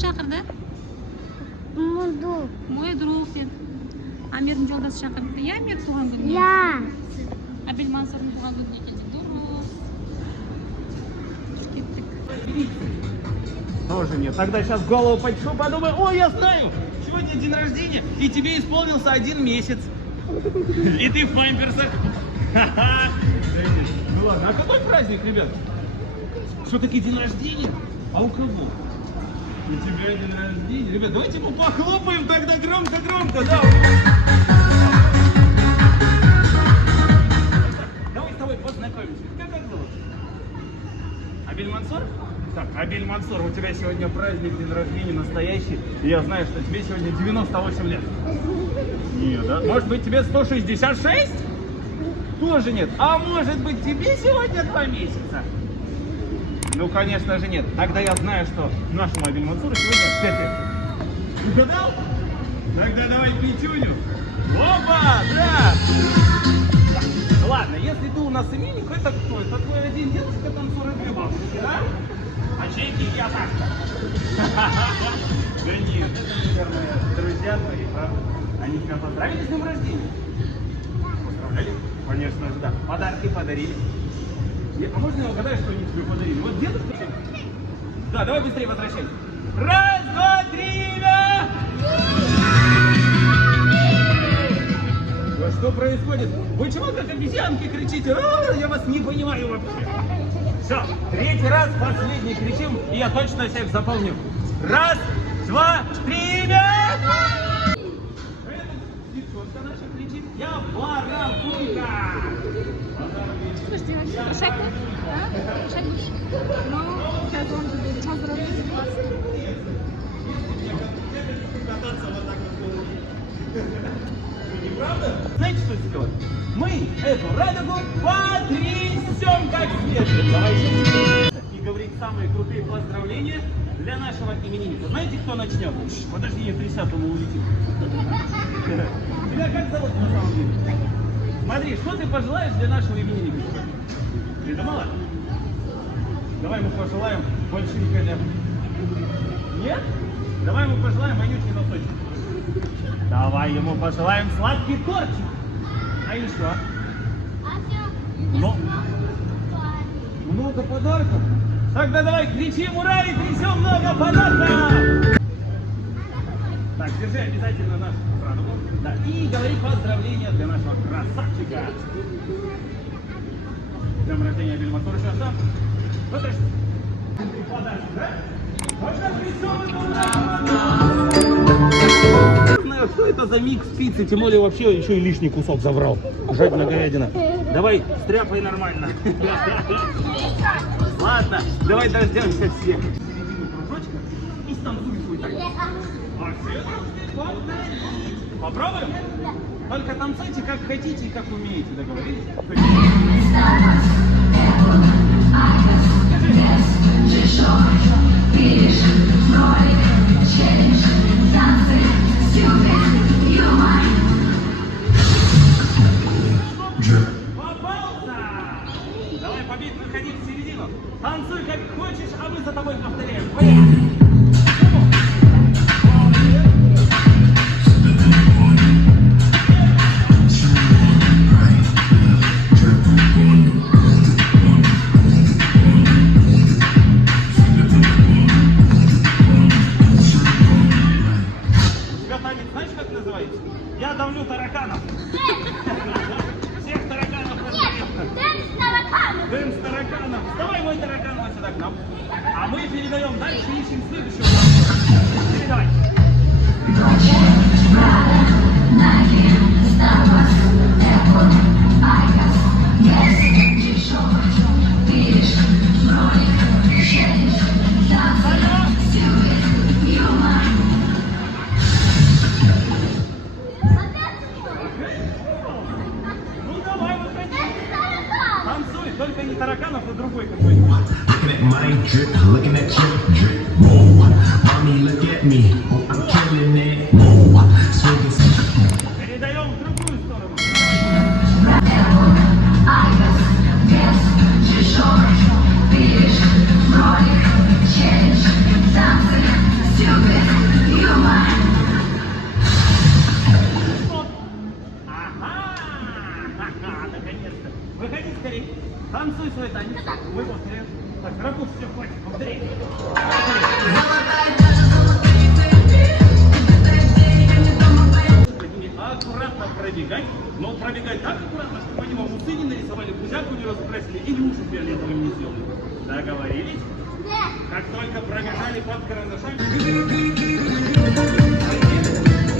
шақырды? Мой друг деді. Амирдің жолдасы шақырды. Иә, Амир туған күніне? Я. Абель Мансурдың туған күніне келді. Дұрыс. Кеттік. Тоже нет. Тогда сейчас голову почешу, подумаю, ой, я знаю, сегодня день рождения, и тебе исполнился 1 месяц. И ты в памперсах. Ну ладно, а какой праздник, ребят? Все-таки день рождения? А у кого? У тебя день рождения. Ребят, давайте ему похлопаем тогда громко-громко, да? Давай с тобой познакомимся. Как зовут? Абель Мансур? Так, Абель Мансур, у тебя сегодня праздник, день рождения настоящий. И я знаю, что тебе сегодня 98 лет. Нет, да? Может быть, тебе 166? Тоже нет. А может быть, тебе сегодня 2 месяца? Ну, конечно же, нет. Тогда я знаю, что нашему Абель Мансуру сегодня 5 лет. Угадал? Тогда давай пятюню. Опа, да! Ладно, если ты у нас именник, это кто? Это твой один дедушка, там 42 бабушки, да? А чайки я так-то. Да нет, наверное, друзья твои, правда? Они тебя поздравили с днем рождения? Поздравляли? Конечно же, да. Подарки подарили. А можно я угадаю, что они тебе подарили? Вот дедушка? Да, давай быстрее возвращайся. 1, 2, 3, да! Что происходит? Вы чего как обезьянки кричите? Я вас не понимаю вообще. Все, 3-й раз, последний кричим, и я точно всех запомню. 1, 2, 3, да! Девчонка наша кричит, я барабулька! Слушайте, шагнешь? Шагнешь? Ну, сейчас он будет поздравить вас. Неправда? Знаете, что сделать? Мы эту радугу потрясем как следует. Давайте и говорить самые крутые поздравления для нашего именинника. Знаете, кто начнет? Подожди, я 30-му улетим. Тебя как зовут на самом деле? Смотри, что ты пожелаешь для нашего именинника? Придумала? Давай мы пожелаем больших колен. Нет? Давай мы пожелаем вонючий носочек. Давай ему пожелаем сладкий тортик. А еще? Ну, много подарков. Тогда давай кричим ура и трясем много подарков. Так, держи обязательно нашу радугу. Да, и говори поздравления для нашего красавчика. С днем рождения, Абель Мансур, еще что? Смотришь? Подарок, да? Тогда трясем это ура. Что это за микс пиццы, тем более вообще еще и лишний кусок забрал. Жадная говядина. Давай, стряпай нормально. Ладно, давай дождемся всех. Середину кружочка и станцуй свой танец. Попробуем? Только танцуйте как хотите и как умеете, договорились? Попался! Давай, побед, выходи в середину. Танцуй как хочешь, а мы за тобой повторяем. Поехали! Знаешь, как называется? Я давлю тараканов. Всех тараканов раздавил. Дэнс тараканов. Давай мой таракан вот сюда к нам. А мы передаем дальше, ищем следующего. Передавай. Только не тараканов, а другой какой-нибудь. Передаем в другую сторону. Танцуй свой танец. Мы повторяем. Так, ракурс, все, хватит, повторяй. Аккуратно пробегать, но пробегать так аккуратно, чтобы они вам усы не нарисовали, кузяку не разукрасили и уши фиолетовым не сделали. Договорились? Как только пробежали под карандашами... 1,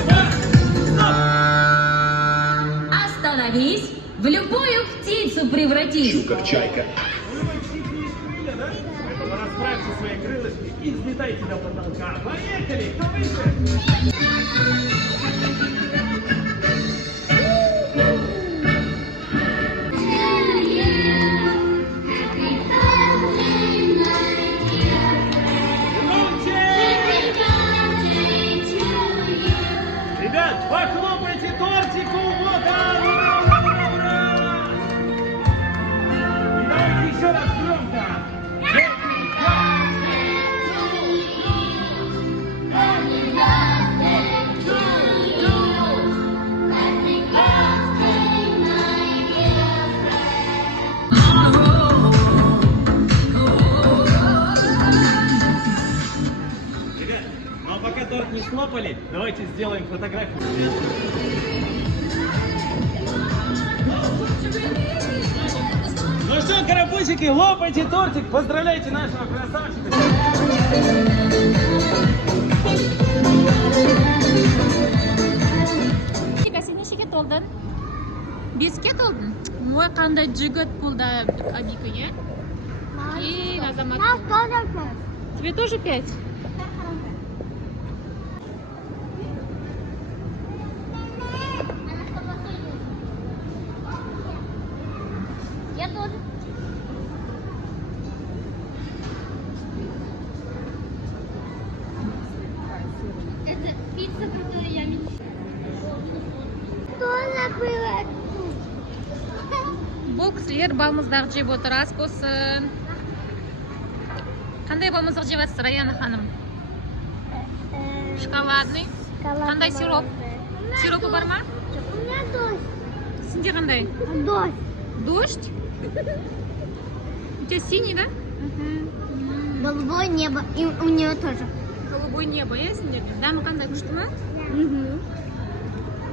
2, стоп! Остановись! В любую птицу превратись! Как чайка. Вы большие крылья, да? Поэтому расправьте свои крылышки и взлетайте до потолка. Поехали! Кто выше? Ребят, похлопайте тортику! Вот он! Ура, ура, ура! И давайте еще раз громко! Ребят, ну а пока торт не слопали, давайте сделаем фотографию. Ну что, карапузики, лопайте тортик, поздравляйте нашего красавчика. Seni nechaga to'ldin? 5ga to'ldin. Voy qanday jigit bo'ldi Abikaga. Ey, azamat. Тебе тоже 5? Я тоже. Это пицца, которую я мечтала. Тоже было. Bu kishilar balmuzdoq jeb o'tirasiz bo'lsin. Qanday balmuzdoq jeyapsiz Rayana xonim? Shokoladный. Qanday sirop? Siropi bormi? У меня дождь. Senda qanday? Дождь. Дождь? У тебя синий, да? Голубое небо. И у нее тоже. Голубое небо, я сендерде. Dami qanday, xushtimi?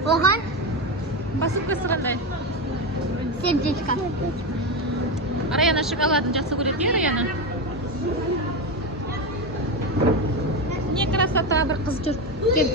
Оған Посылкасы qanday? сердечко. Rayana shokoladni yaxshi ko'radi, Rayana. Ne krasota bir qiz tur. Kel.